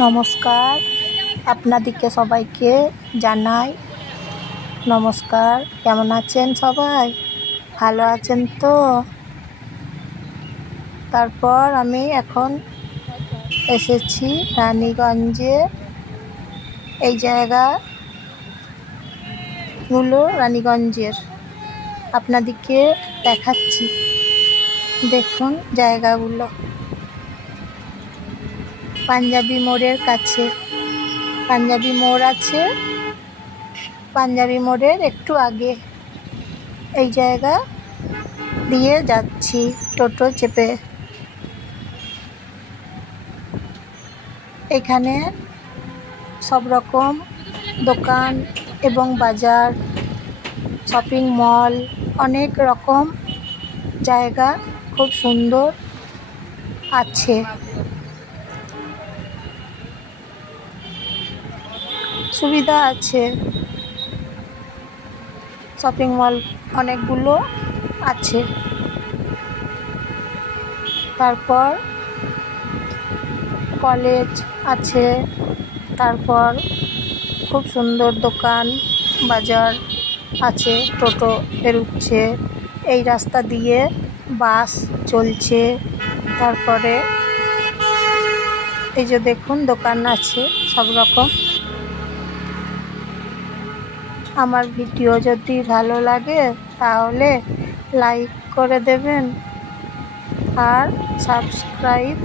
নমস্কার, আপনাদেরকে সবাইকে জানাই নমস্কার। কেমন আছেন সবাই? ভালো আছেন তো? তারপর আমি এখন এসেছি রানীগঞ্জে। এই জায়গাগুলো রানীগঞ্জের, আপনাদেরকে দেখাচ্ছি। দেখুন জায়গাগুলো। পাঞ্জাবি মোড়ের কাছে পাঞ্জাবি মোড় আছে, পাঞ্জাবি মোড়ের একটু আগে এই জায়গা দিয়ে যাচ্ছি টোটো চেপে। এখানে সব রকম দোকান এবং বাজার, শপিং মল, অনেক রকম জায়গা খুব সুন্দর আছে। সুবিধা আছে, শপিং মল অনেকগুলো আছে। তারপর কলেজ আছে, তারপর খুব সুন্দর দোকান বাজার আছে। টোটো বেরোচ্ছে, এই রাস্তা দিয়ে বাস চলছে। তারপরে এই যে দেখুন দোকান আছে সব রকম। আমার ভিডিও যদি ভালো লাগে তাহলে লাইক করে দেবেন আর সাবস্ক্রাইব